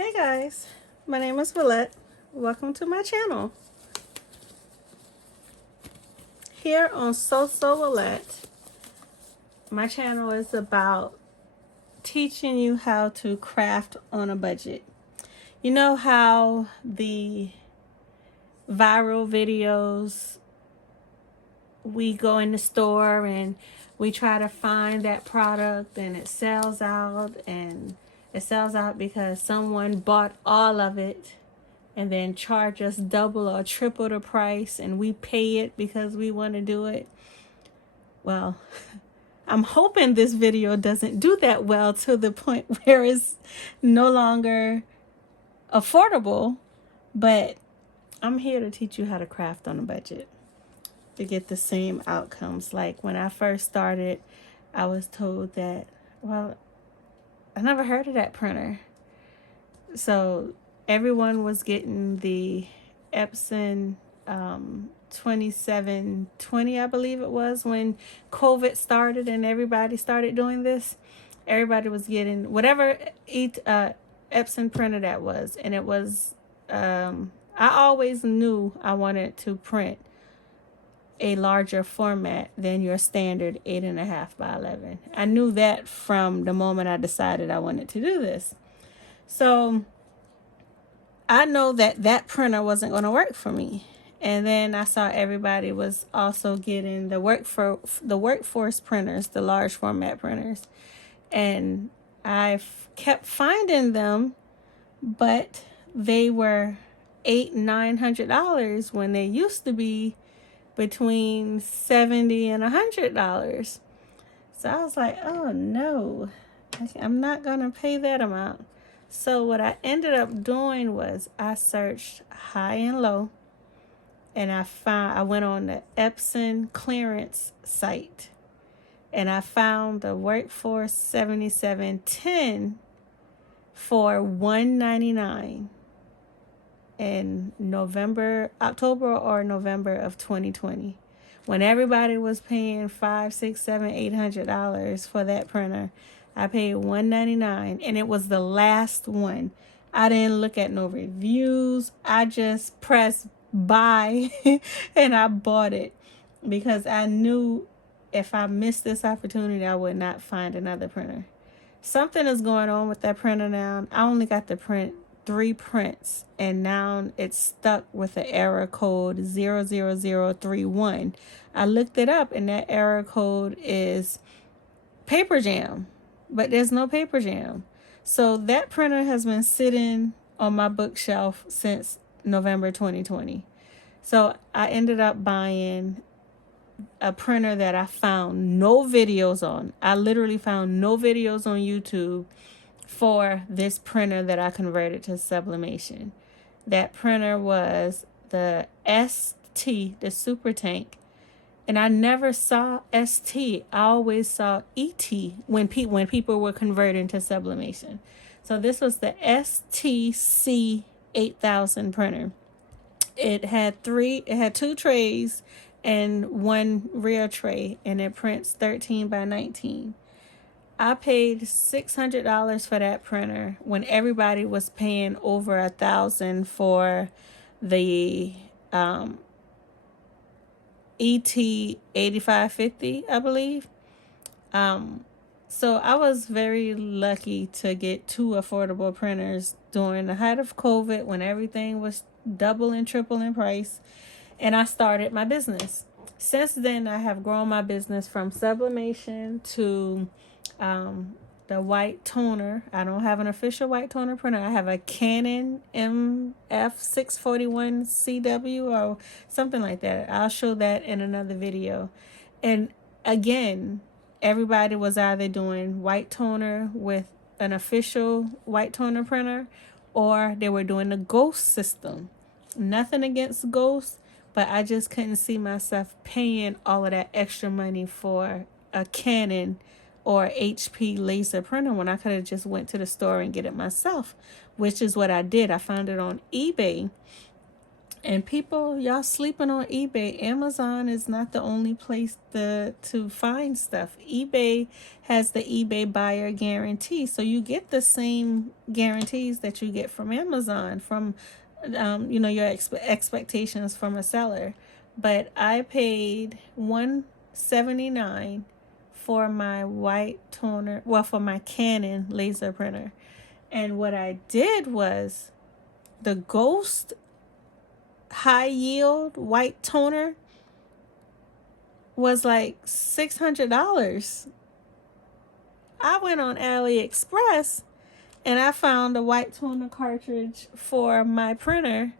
Hey guys, my name is Willette. Welcome to my channel. Here on So Willette, my channel is about teaching you how to craft on a budget. You know how the viral videos, we go in the store and we try to find that product and it sells out, and it sells out because someone bought all of it and then charge us double or triple the price, and we pay it because we want to do it. Well, I'm hoping this video doesn't do that well to the point where it's no longer affordable, but I'm here to teach you how to craft on a budget to get the same outcomes. Like when I first started, I was told that, well, I never heard of that printer. So everyone was getting the Epson 2720, I believe it was, when COVID started and everybody started doing this. Everybody was getting whatever Epson printer that was. And it was, I always knew I wanted to print a larger format than your standard 8.5 by 11. I knew that from the moment I decided I wanted to do this. So I know that that printer wasn't going to work for me. And then I saw everybody was also getting the workforce printers, the large format printers. And I kept finding them, but they were $800-900 when they used to be between $70 and $100. So I was like, oh no, I'm not going to pay that amount. So what I ended up doing was I searched high and low, and I went on the Epson clearance site, and I found the Workforce 7710 for $199 in October or November of 2020. When everybody was paying $500, $600, $700, $800 for that printer, I paid $199, and it was the last one. I didn't look at no reviews. I just pressed buy and I bought it because I knew if I missed this opportunity, I would not find another printer. Something is going on with that printer now. I only got to print 3 prints, and now it's stuck with the error code 00031. I looked it up, and that error code is paper jam, but there's no paper jam. So that printer has been sitting on my bookshelf since November 2020. So I ended up buying a printer that I found no videos on. I literally found no videos on YouTube for this printer that I converted to sublimation. That printer was the ST, the Super Tank. And I never saw ST. I always saw ET when people were converting to sublimation. So this was the STC 8000 printer. It had 2 trays and 1 rear tray, and it prints 13 by 19. I paid $600 for that printer when everybody was paying over $1,000 for the ET 8550, I believe. So I was very lucky to get 2 affordable printers during the height of COVID when everything was double and triple in price, and I started my business. Since then, I have grown my business from sublimation to the white toner. I don't have an official white toner printer. I have a Canon MF641 CW or something like that. I'll show that in another video. And again, everybody was either doing white toner with an official white toner printer, or they were doing the Ghost system. Nothing against Ghost, but I just couldn't see myself paying all of that extra money for a Canon or HP laser printer when I could have just went to the store and get it myself, which is what I did. I found it on eBay And people, y'all sleeping on eBay. Amazon is not the only place to find stuff. eBay has the eBay buyer guarantee. So you get the same guarantees that you get from Amazon, from your expectations from a seller. But I paid $179 for my white toner, well, for my Canon laser printer. And what I did was the Ghost high yield white toner was like $600. I went on AliExpress and I found a white toner cartridge for my printer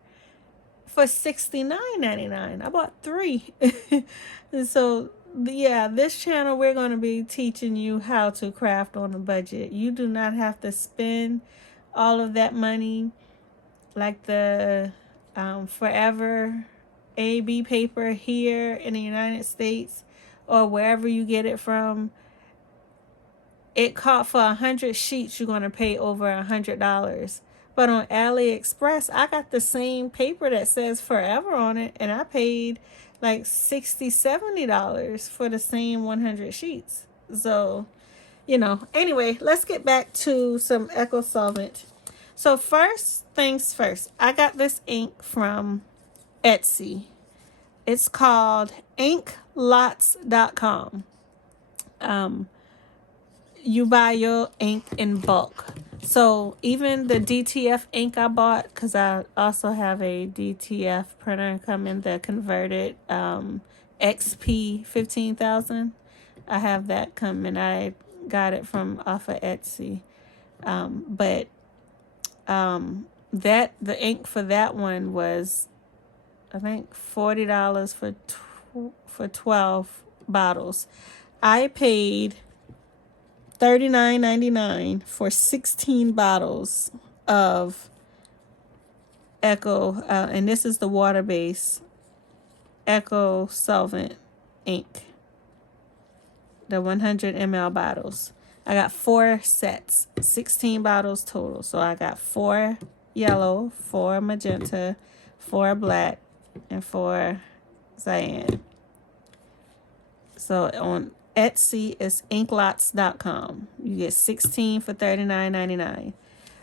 for $69.99. I bought 3. And so yeah, this channel we're going to be teaching you how to craft on a budget. You do not have to spend all of that money like the Forever AB paper here in the United States or wherever you get it from. It cost for 100 sheets, you're going to pay over $100. But on AliExpress, I got the same paper that says Forever on it, and I paid like $60-$70 for the same 100 sheets. So, anyway, let's get back to some Eco Solvent. So first things first, I got this ink from Etsy. It's called inklots.com. You buy your ink in bulk. So even the DTF ink I bought, because I also have a DTF printer coming, the converted XP 15,000. I have that coming. I got it from off of Etsy. But the ink for that one was, I think, $40 for 12 bottles. I paid $39.99 for 16 bottles of Eco, and this is the water-based Eco Solvent ink, the 100 ml bottles. I got 4 sets, 16 bottles total. So I got 4 yellow, 4 magenta, 4 black, and 4 cyan. So on Etsy is inklots.com. You get 16 for $39.99.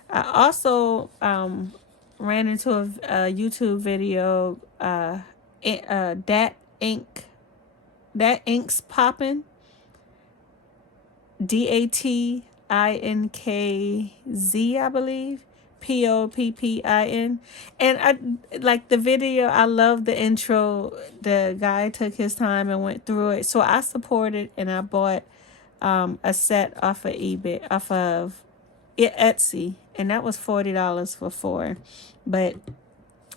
I also ran into a YouTube video, that ink's poppin'. DATINKZ, I believe. POPPIN. And I like the video. I love the intro. The guy took his time and went through it. So I supported and I bought a set off of Etsy, and that was $40 for 4. But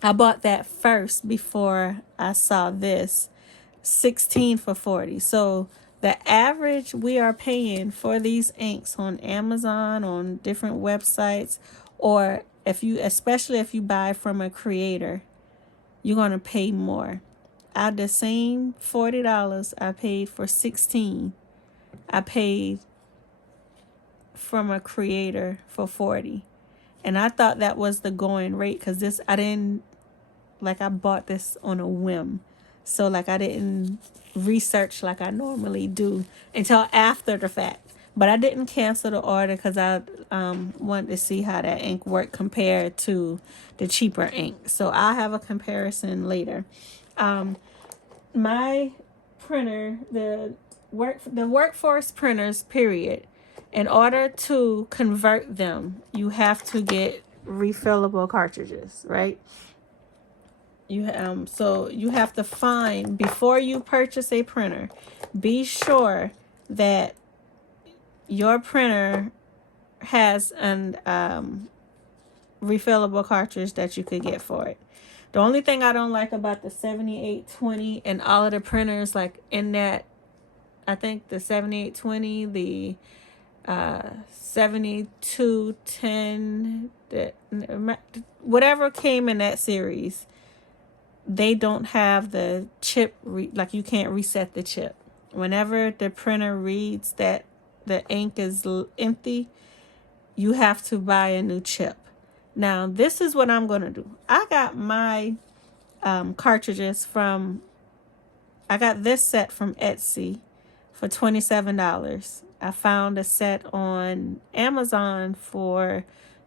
I bought that first before I saw this 16 for 40. So the average we are paying for these inks on Amazon, on different websites, or especially if you buy from a creator, you're going to pay more. Out of the same $40 I paid for 16, I paid from a creator for 40. And I thought that was the going rate, because I bought this on a whim. So I didn't research like I normally do until after the fact. But I didn't cancel the order because I wanted to see how that ink worked compared to the cheaper ink. So I'll have a comparison later. My printer, the workforce printers, period, in order to convert them, you have to get refillable cartridges, right? So you have to find, before you purchase a printer, be sure that your printer has an refillable cartridge that you could get for it. The only thing I don't like about the 7820 and all of the printers, like in that, I think the 7820, the 7210, whatever came in that series, they don't have the chip, you can't reset the chip. Whenever the printer reads that the ink is empty, you have to buy a new chip. Now, this is what I'm going to do. I got my cartridges from, I got this set from Etsy for $27. I found a set on Amazon for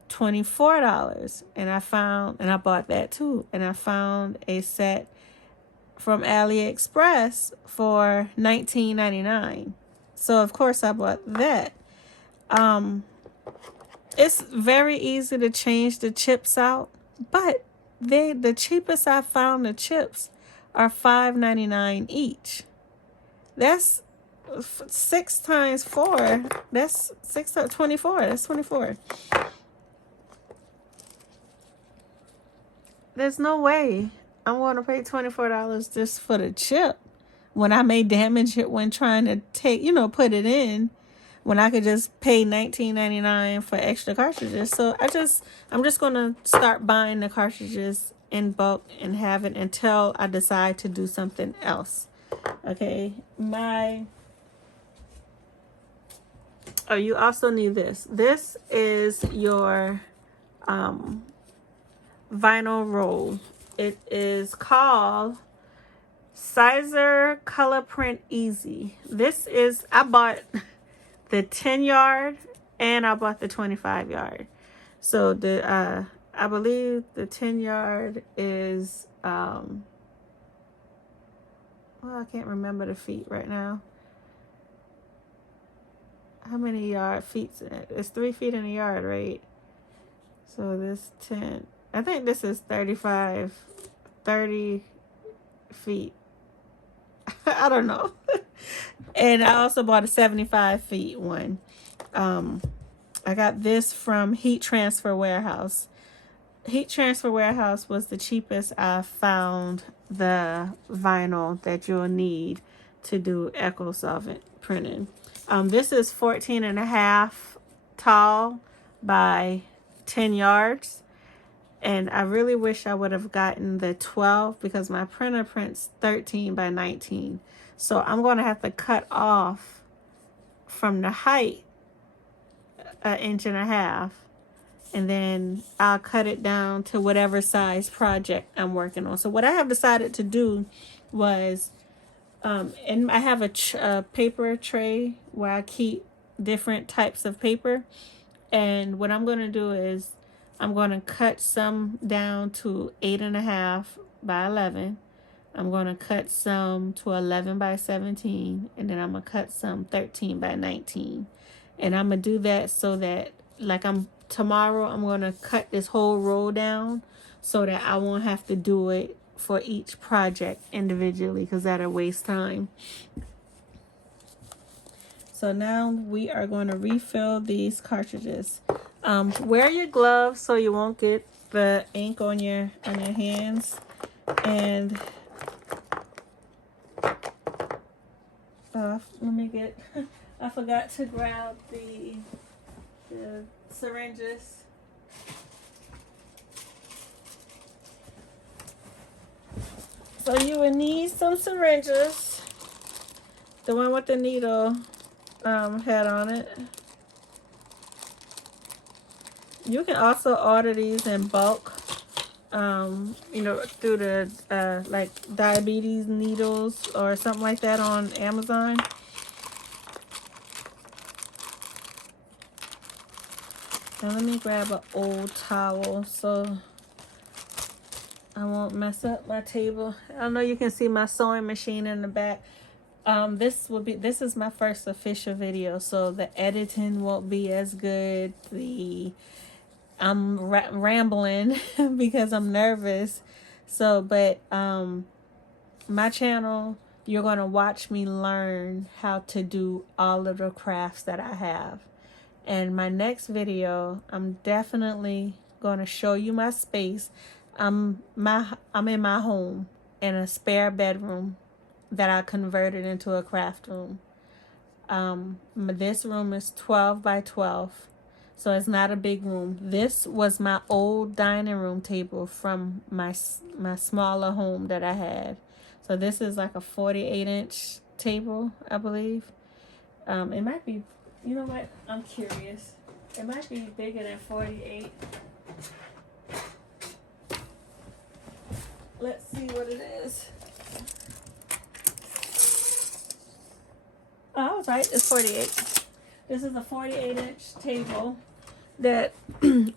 $24, and I bought that too. And I found a set from AliExpress for $19.99. So of course I bought that. It's very easy to change the chips out, but the cheapest I found the chips are $5.99 each. That's 6 times 4. That's 6 times 24. That's 24. There's no way I'm going to pay $24 just for the chip when I may damage it when trying to put it in, when I could just pay $19.99 for extra cartridges. So I'm just going to start buying the cartridges in bulk and have it until I decide to do something else. Okay, you also need this. This is your vinyl roll. It is called Sizer Color Print Easy. I bought the 10-yard and I bought the 25-yard. So I believe the 10-yard is well, I can't remember the feet right now. How many feet? It's 3 feet in a yard, right? So this 10, I think this is 30 feet. I don't know. And I also bought a 75 feet one. I got this from Heat Transfer Warehouse. Heat Transfer Warehouse was the cheapest I found the vinyl that you'll need to do Eco Solvent printing. This is 14.5 tall by 10 yards. And I really wish I would have gotten the 12 because my printer prints 13 by 19. So I'm going to have to cut off from the height 1.5 inches. And then I'll cut it down to whatever size project I'm working on. So what I have decided to do was, and I have a paper tray where I keep different types of paper. And what I'm going to do is I'm going to cut some down to 8.5 by 11. I'm going to cut some to 11 by 17. And then I'm going to cut some 13 by 19. And I'm going to do that so that tomorrow I'm going to cut this whole roll down so that I won't have to do it for each project individually because that'll waste time. So now we are going to refill these cartridges. Wear your gloves so you won't get the ink on your hands. And I forgot to grab the syringes. So you will need some syringes. The one with the needle head on it. You can also order these in bulk, through the like diabetes needles or something like that on Amazon. Now let me grab an old towel so I won't mess up my table. I know you can see my sewing machine in the back. This is my first official video, so the editing won't be as good. I'm rambling because I'm nervous. So, but my channel, you're going to watch me learn how to do all of the crafts that I have. And my next video, I'm definitely going to show you my space. I'm in my home in a spare bedroom that I converted into a craft room. This room is 12 by 12. So it's not a big room. This was my old dining room table from my smaller home that I had. So this is like a 48-inch table, I believe. It might be, you know what? I'm curious. It might be bigger than 48. let's see what it is. Oh, I was right. It's 48. This is a 48-inch table that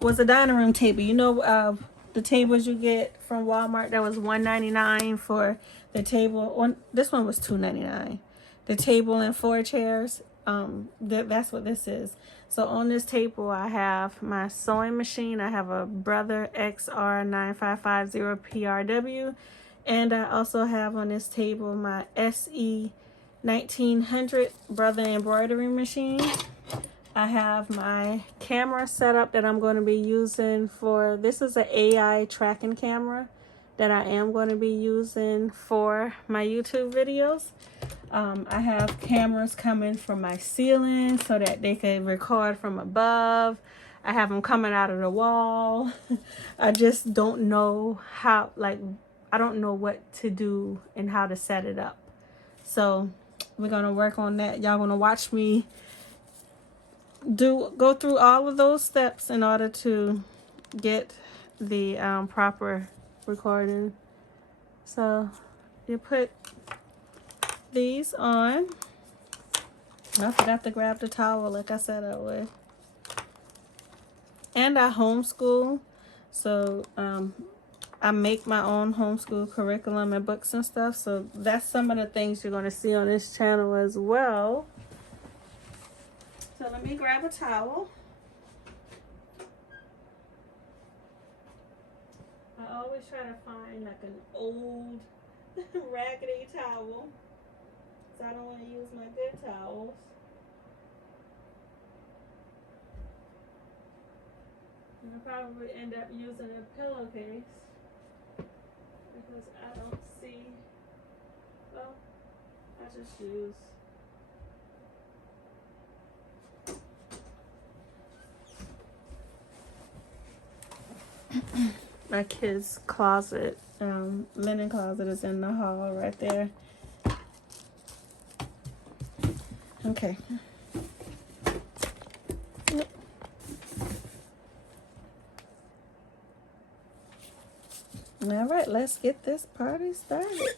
was a dining room table. You know, the tables you get from Walmart that was $1.99 for the table. This one was $2.99. The table and 4 chairs. That's what this is. So on this table, I have my sewing machine. I have a Brother XR9550 PRW, and I also have on this table my SE 1900 Brother embroidery machine. I have my camera set up that I'm going to be using for, this is an AI tracking camera that I am going to be using for my YouTube videos. I have cameras coming from my ceiling so that they can record from above. I have them coming out of the wall. I just don't know how, like, I don't know what to do and how to set it up. So we're going to work on that. Y'all going to watch me go through all of those steps in order to get the proper recording. So you put these on. I forgot to grab the towel like I said I would. And I homeschool, so I make my own homeschool curriculum and books and stuff. So that's some of the things you're going to see on this channel as well. So let me grab a towel. I always try to find like an old raggedy towel, so I don't want to use my good towels. And I'll probably end up using a pillowcase because I don't see, well, I just use my kids' closet, linen closet is in the hall right there. Okay. All right, let's get this party started.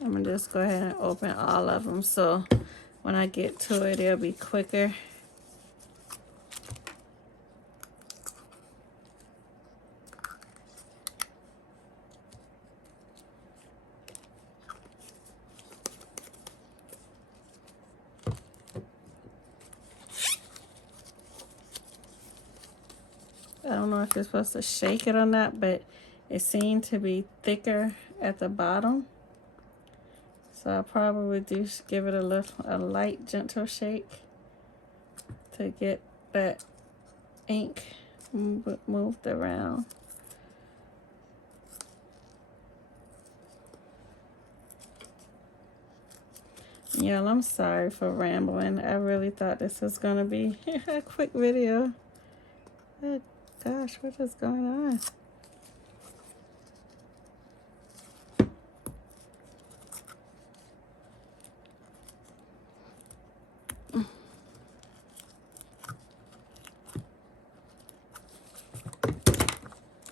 I'm gonna just go ahead and open all of them so when I get to it, it'll be quicker. I don't know if you're supposed to shake it or not, but it seemed to be thicker at the bottom. So I'll probably just give it a light, gentle shake to get that ink moved around. Y'all, I'm sorry for rambling. I really thought this was going to be a quick video. Oh, gosh, what is going on?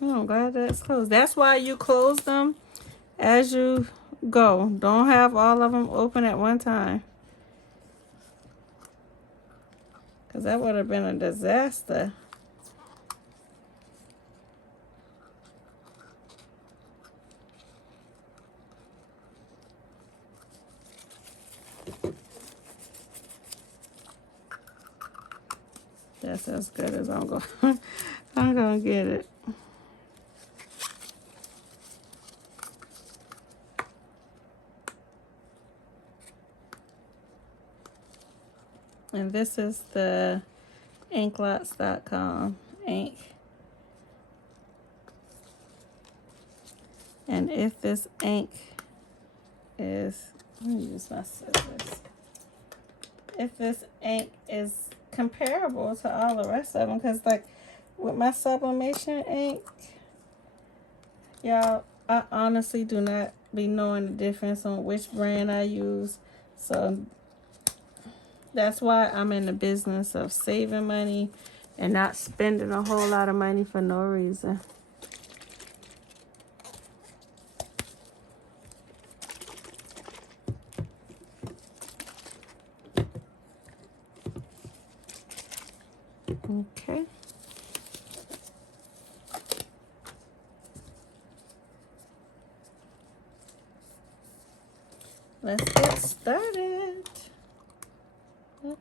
Oh, I'm glad that's closed. That's why you close them as you go. Don't have all of them open at one time, because that would have been a disaster. That's as good as I'm going. I'm gonna get it. And this is the inklots.com ink. And if this ink is, let me use my scissors. If this ink is comparable to all the rest of them, because like with my sublimation ink, y'all, I honestly do not be knowing the difference on which brand I use. So that's why I'm in the business of saving money and not spending a whole lot of money for no reason. Okay. Let's get started. So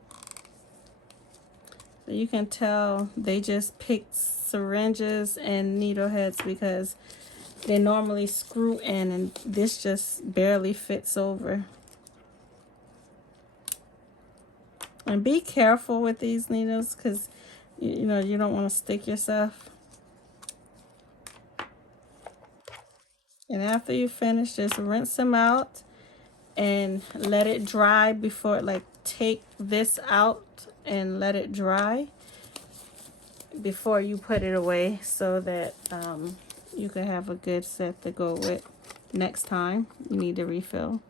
you can tell they just picked syringes and needle heads because they normally screw in and this just barely fits over. And be careful with these needles because you know you don't want to stick yourself. And after you finish, just rinse them out and let it dry before, like, take this out and let it dry before you put it away so that you can have a good set to go with next time you need to refill.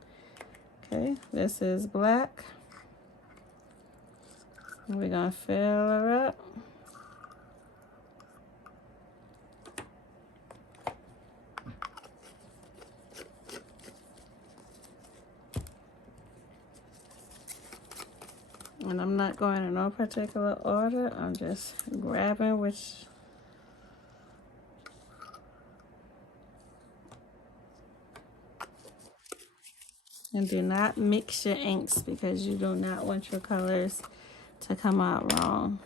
Okay, this is black. We're gonna fill her up. And I'm not going in no particular order. I'm just grabbing which. And do not mix your inks because you do not want your colors to come out wrong.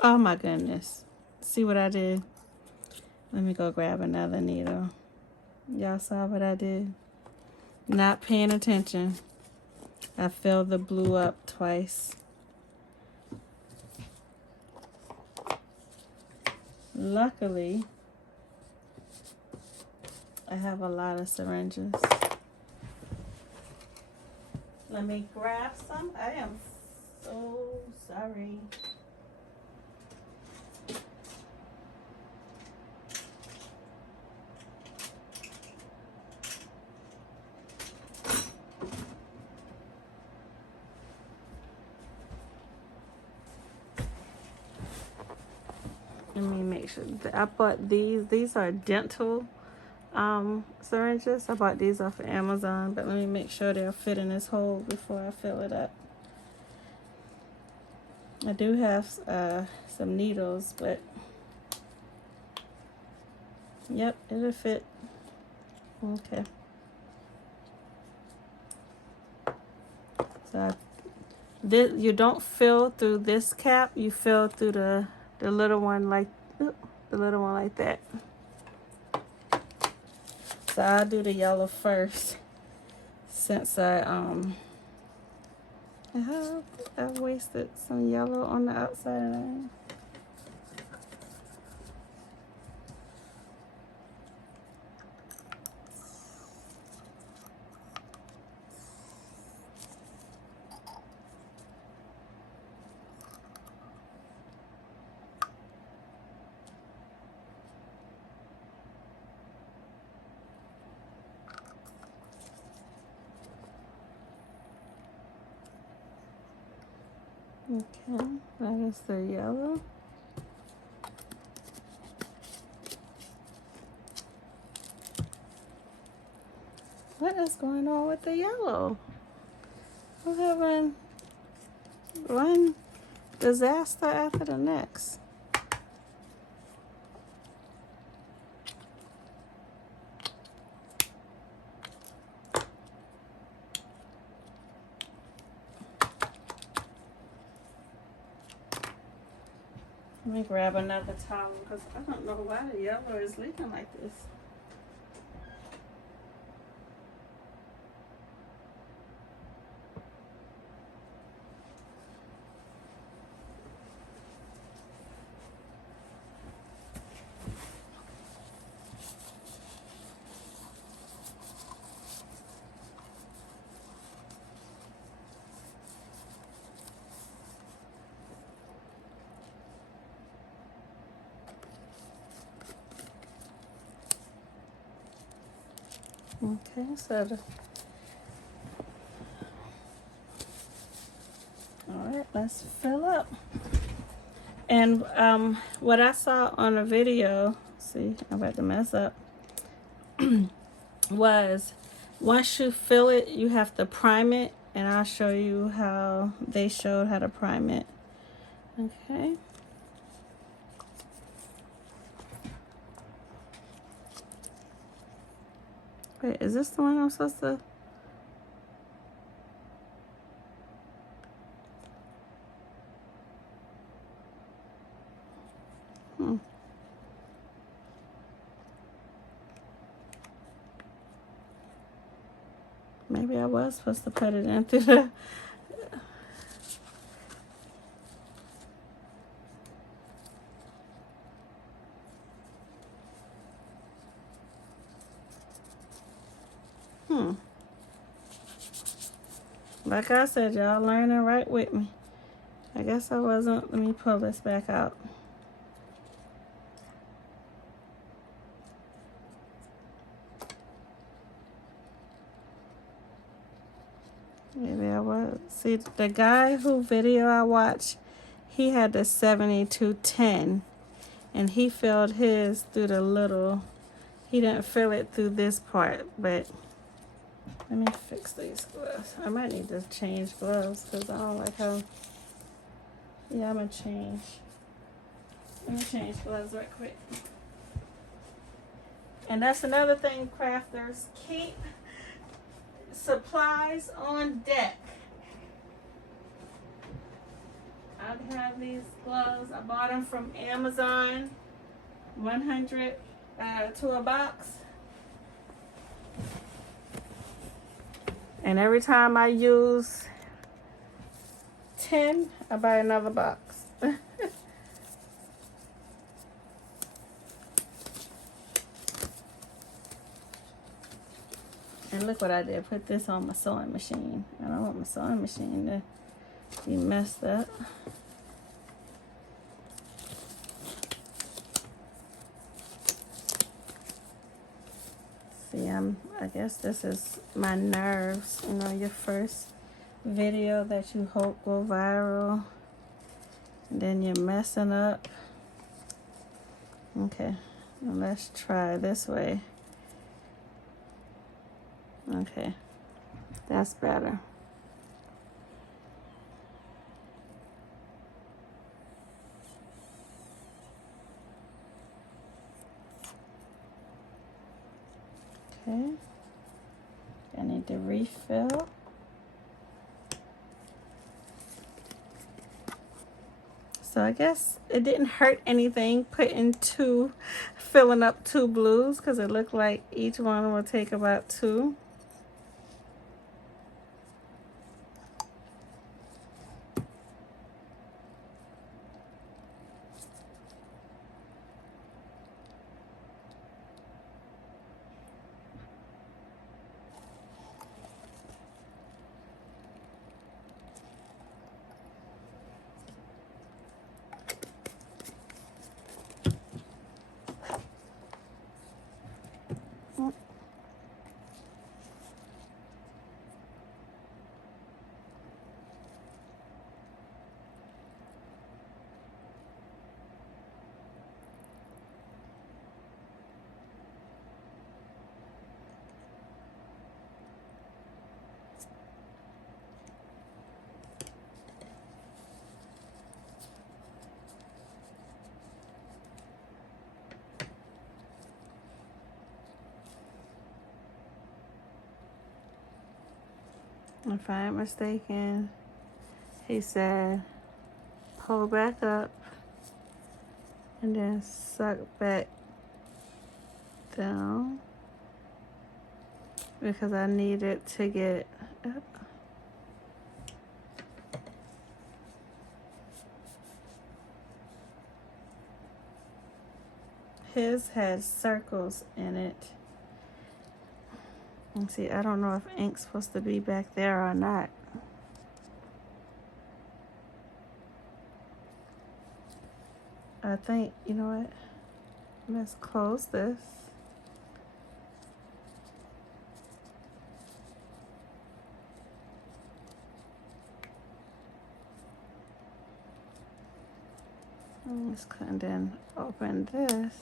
Oh my goodness. See what I did? Let me go grab another needle. Y'all saw what I did? Not paying attention. I filled the blue up twice. Luckily, I have a lot of syringes. Let me grab some. I am so sorry. Let me make sure that I bought these. These are dental syringes. I bought these off of Amazon, but let me make sure they'll fit in this hole before I fill it up. I do have some needles, but yep, it'll fit. Okay. So you don't fill through this cap. You fill through the little one like that. So I'll do the yellow first, since I've wasted some yellow on the outside of that. Okay, that is the yellow. What is going on with the yellow? We're having one disaster after the next. Let me grab another towel because I don't know why the yellow is leaking like this. Okay, so all right, let's fill up. And what I saw on a video, see, I'm about to mess up, was once you fill it, you have to prime it, and I'll show you how they showed how to prime it. Okay. Wait, is this the one I'm supposed to? Maybe I was supposed to put it into the... Like I said, y'all learning right with me. I guess I wasn't. Let me pull this back out. Maybe I was. See, the guy who video I watched, he had the 7210, and he filled his through the little. He didn't fill it through this part, but let me fix these gloves. I might need to change gloves because I don't like how. Yeah, I'm gonna change. Let me change gloves right quick. And that's another thing, crafters, keep supplies on deck. I have these gloves. I bought them from Amazon, 100 to a box. And every time I use 10, I buy another box. And look what I did. Put this on my sewing machine. I don't want my sewing machine to be messed up. See, I guess this is my nerves. You know, your first video that you hope go viral. And then you're messing up. Okay, now let's try this way. Okay, that's better. Okay, I need to refill. So I guess it didn't hurt anything filling up 2 blues, because it looked like each one will take about 2. If I ain't mistaken, he said pull back up and then suck back down, because I need it to get up. His has circles in it. And see, I don't know if ink's supposed to be back there or not. I think, you know what? Let's close this. and then open this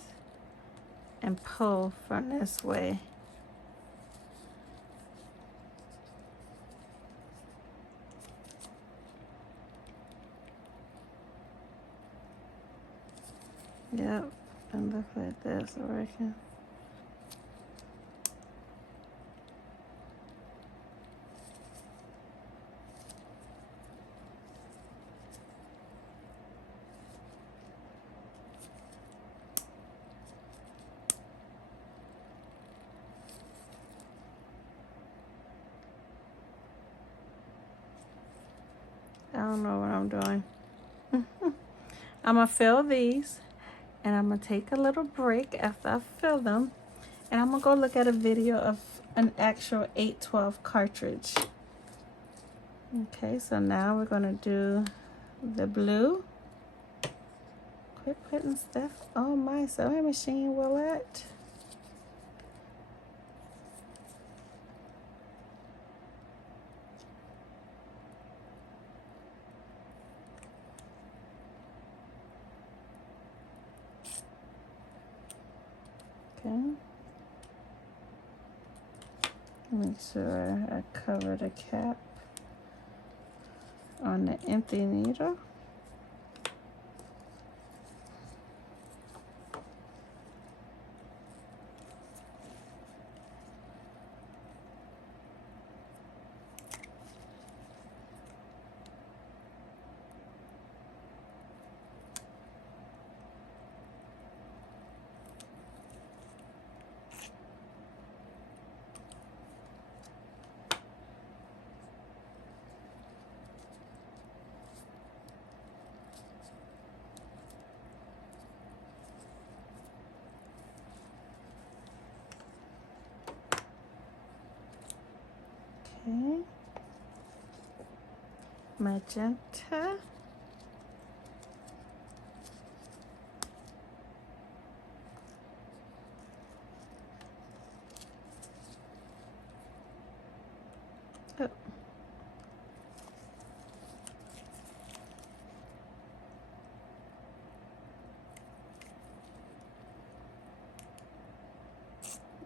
and pull from this way. Yep, and look like this working. I don't know what I'm doing. I'm gonna fill these, and I'm gonna take a little break after I fill them, and I'm gonna go look at a video of an actual 812 cartridge. Okay, so now we're gonna do the blue. Quit putting stuff on my sewing machine, Willette. Okay. Make sure I cover the cap on the empty needle. Okay. Magenta. Oh.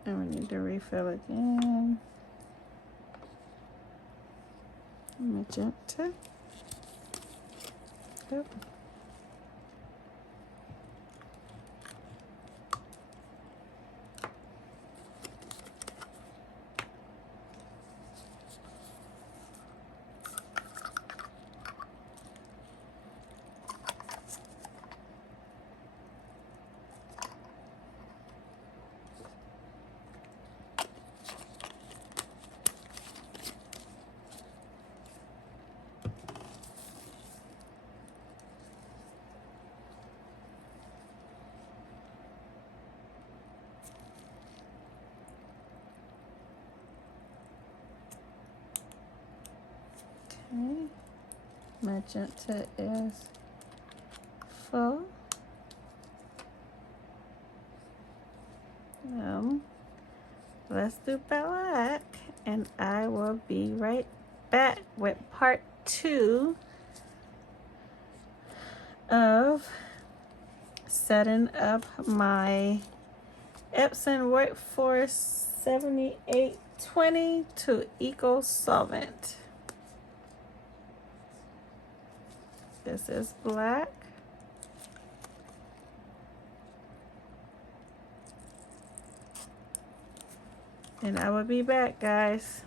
And we need to refill again. Magenta. Oh. Okay. Magenta is full. Let's do black, and I will be right back with part 2 of setting up my Epson Workforce 7820 to Eco Solvent. This is black. And I will be back, guys.